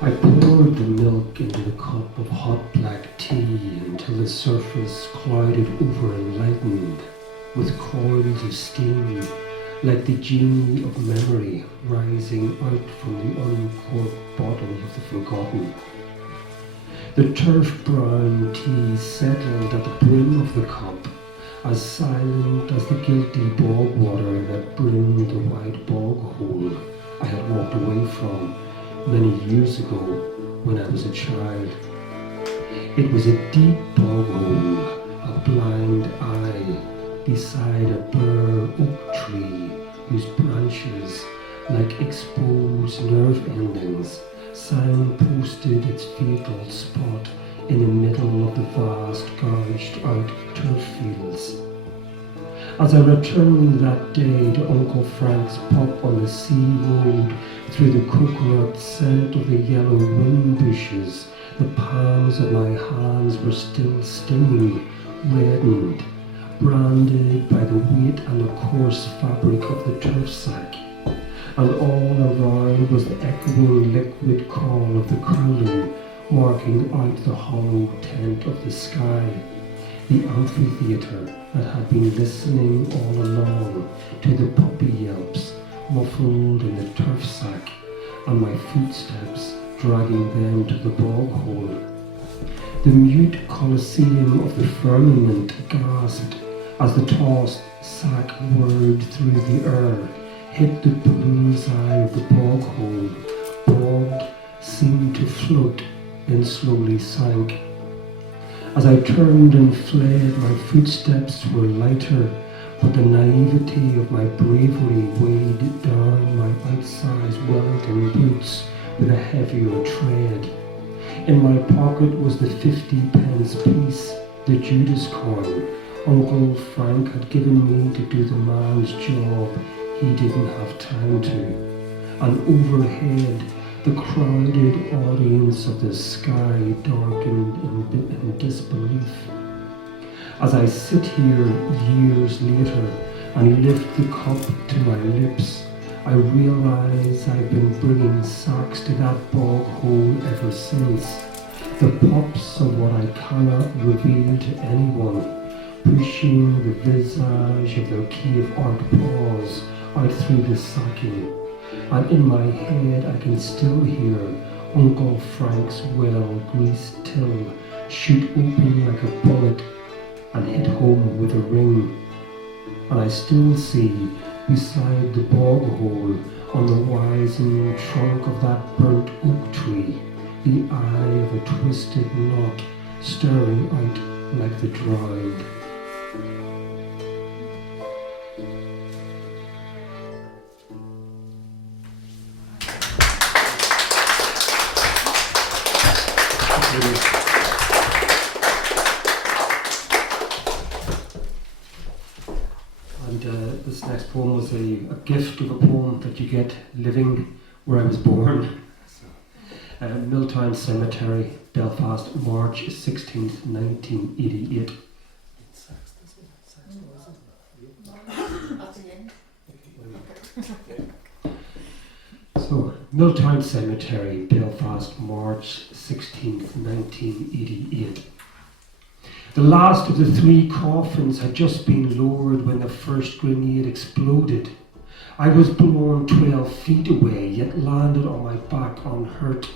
I poured the milk into the cup of hot black tea until the surface clouded over and lightened with coils of steam, like the genie of memory rising out from the uncorked bottle of the forgotten. The turf-brown tea settled at the brim of the cup, as silent as the guilty bog water that brimmed the White Bog Hole I had walked away from many years ago when I was a child. It was a deep bog hole, a blind eye, beside a bare oak tree whose branches, like exposed nerve endings, signposted its fatal spot in the middle of the vast gouged out turf fields. As I returned that day to Uncle Frank's pub on the sea road through the coconut scent of the yellow wind bushes, the palms of my hands were still stinging, reddened, branded by the weight and the coarse fabric of the turf sack. And all around was the echoing liquid call of the curlew, marking out the hollow tent of the sky, the amphitheatre that had been listening all along to the puppy yelps muffled in the turf sack, and my footsteps dragging them to the bog hole. The mute coliseum of the firmament gasped as the tossed sack whirred through the air, hit the bull's eye of the bog hole, bobbed, seemed to float, then slowly sank. As I turned and fled, my footsteps were lighter, but the naivety of my bravery weighed down my outsized Wellington boots with a heavier tread. In my pocket was the 50-pence piece, the Judas coin Uncle Frank had given me to do the man's job he didn't have time to. And overhead, the crowded audience of the sky darkened in disbelief. As I sit here years later and lift the cup to my lips, I realize I've been bringing sacks to that bog hole ever since. The pups of what I cannot reveal to anyone, pushing the visage of their key of art paws out through the sacking. And in my head I can still hear Uncle Frank's well-greased till shoot open like a bullet and hit home with a ring. And I still see, beside the bog hole, on the wizened trunk of that burnt oak tree, the eye of a twisted knot staring out like the drowned. This next poem was a gift of a poem that you get living where I was born. Milton Cemetery, Belfast, March 16th, 1988. So, Miltown Cemetery, Belfast, March 16th, 1988. The last of the 3 coffins had just been lowered when the first grenade exploded. I was blown 12 feet away, yet landed on my back unhurt.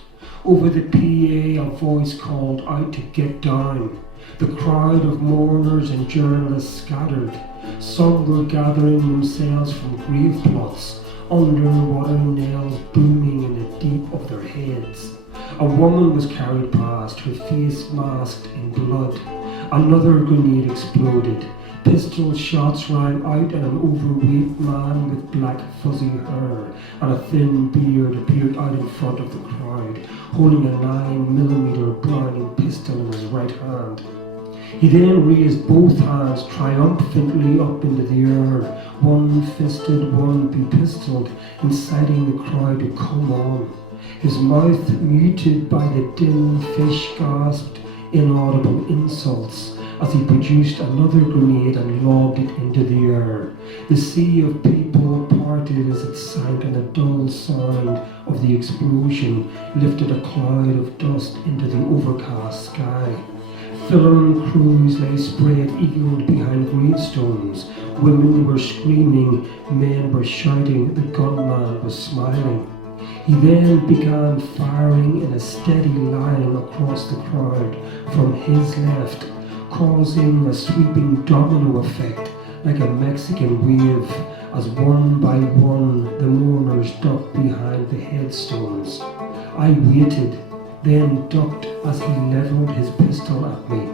Over the PA, a voice called out to get down. The crowd of mourners and journalists scattered. Some were gathering themselves from grave plots, underwater nails booming in the deep of their heads. A woman was carried past, her face masked in blood. Another grenade exploded. Pistol shots rang out, and an overweight man with black fuzzy hair and a thin beard appeared out in front of the crowd, holding a 9mm Browning pistol in his right hand. He then raised both hands triumphantly up into the air, one fisted, one bepistoled, inciting the crowd to come on. His mouth muted by the dim fish gasped inaudible insults as he produced another grenade and lobbed it into the air. The sea of people boat parted as it sank, and a dull sound of the explosion lifted a cloud of dust into the overcast sky. Film crews lay spread-eagled behind gravestones. Women were screaming, men were shouting, the gunman was smiling. He then began firing in a steady line across the crowd from his left, causing a sweeping domino effect like a Mexican wave, as one by one the mourners ducked behind the headstones. I waited, then ducked as he levelled his pistol at me.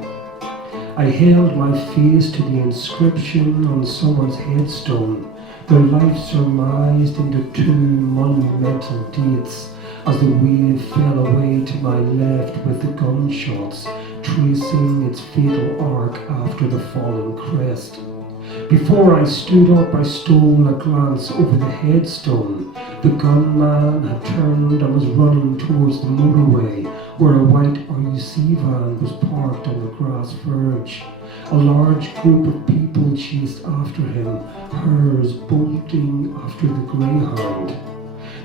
I held my face to the inscription on someone's headstone, their life surmised into 2 monumental dates, as the wave fell away to my left with the gunshots tracing its fatal arc after the falling crest. Before I stood up, I stole a glance over the headstone. The gunman had turned and was running towards the motorway, where a white RUC van was parked on the grass verge. A large group of people chased after him, hers bolting after the greyhound.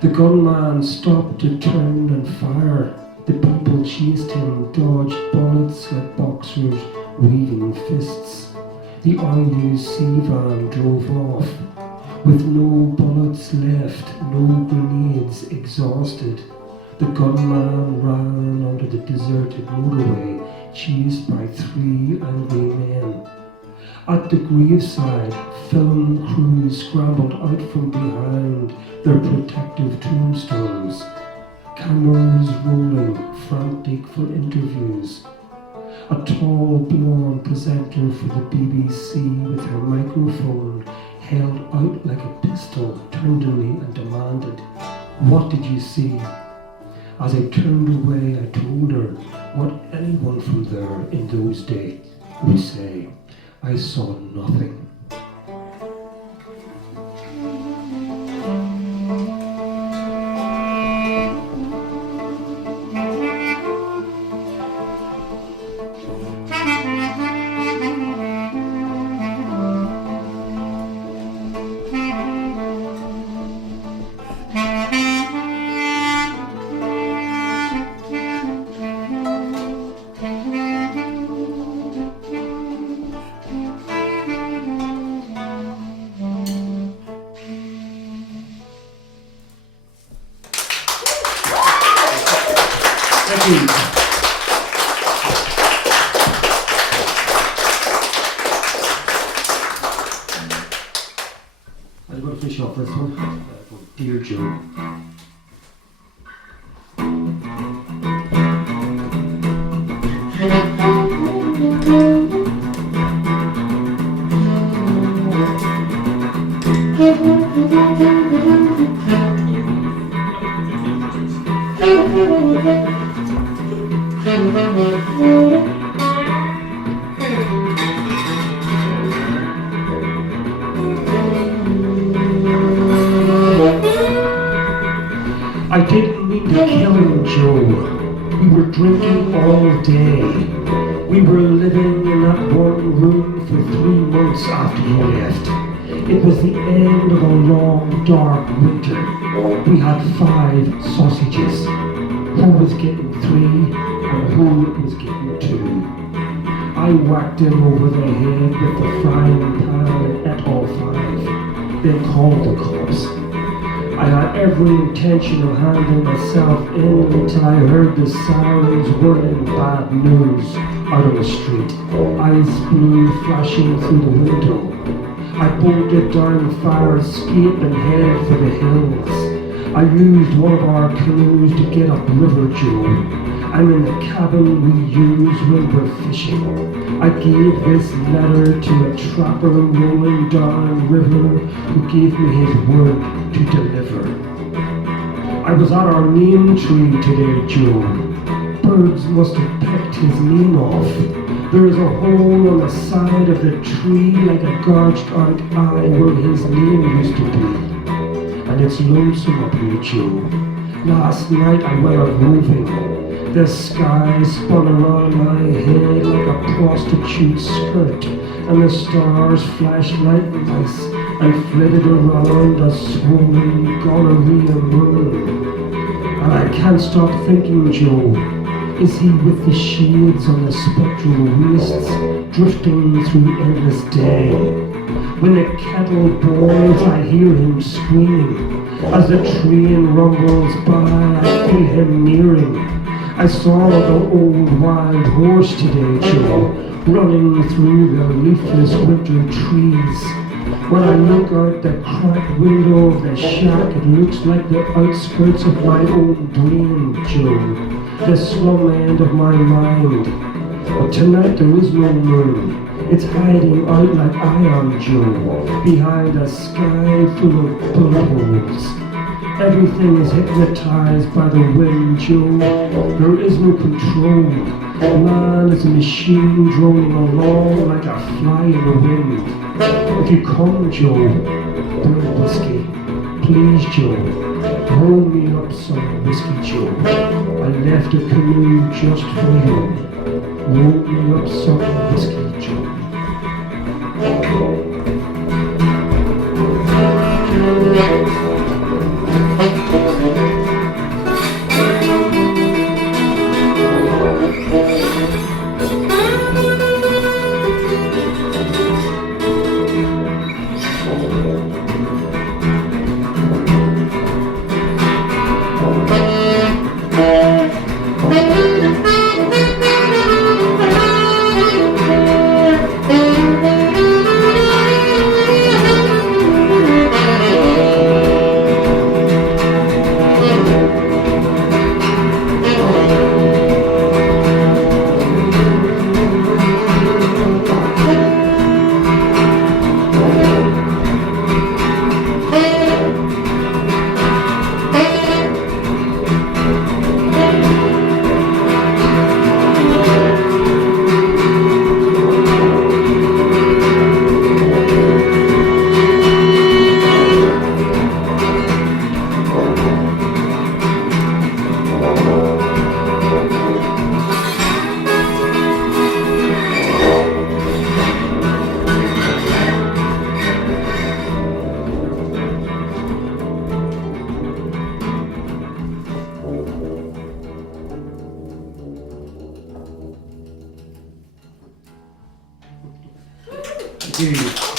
The gunman stopped to turn and fire. The people chased him, dodged bullets like boxers waving fists. The RUC van drove off, with no bullets left, no grenades, exhausted. The gunman ran onto the deserted motorway, chased by 3 angry men. At the graveside, film crews scrambled out from behind their protective tombstones, cameras rolling, frantic for interviews. A tall blonde presenter for the BBC with her microphone held out like a pistol, turned to me and demanded, "What did you see?" As I turned away, I told her what anyone from there in those days would say. I saw nothing. I'm going to finish off this one. Dear Joe. I didn't mean to kill him, Joe. We were drinking all day. We were living in that one room for 3 months after he left. It was the end of a long, dark winter. We had 5 sausages. Who was getting 3 and who was getting 2. I whacked him over the head with the frying pan and ate all 5. They called the cops. I had every intention of handing myself in until I heard the sirens whirling bad news out on the street. Ice blue flashing through the window. I bolted down the fire escape and headed for the hills. I used one of our canoes to get upriver, Joe. I'm in the cabin we use when we're fishing. I gave this letter to a trapper rolling down river who gave me his word to deliver. I was at our name tree today, Joe. Birds must have pecked his name off. There is a hole on the side of the tree like a gouged out eye where his name used to be. And it's lonesome up here, Joe. Last night I went out roving. The sky spun around my head like a prostitute's skirt, and the stars flashed like lights and flitted around a swollen gonorrhea moon. And I can't stop thinking, Joe, is he with the shades on the spectral wastes, drifting through endless day? When the kettle boils, I hear him screaming. As the train rumbles by, I feel him nearing. I saw the old wild horse today, Joe, running through the leafless winter trees. When I look out the cracked window of the shack, it looks like the outskirts of my own brain, Joe, the slum end of my mind. But tonight there is no moon. It's hiding out like I am, Joe, behind a sky full of bullet holes. Everything is hypnotized by the wind, Joe. There is no control. Man is a machine droning along like a fly in the wind. If you come, Joe, burn whiskey. Please, Joe, roll me up some whiskey, Joe. I left a canoe just for you. Roll me up some whiskey, Joe. Thank you.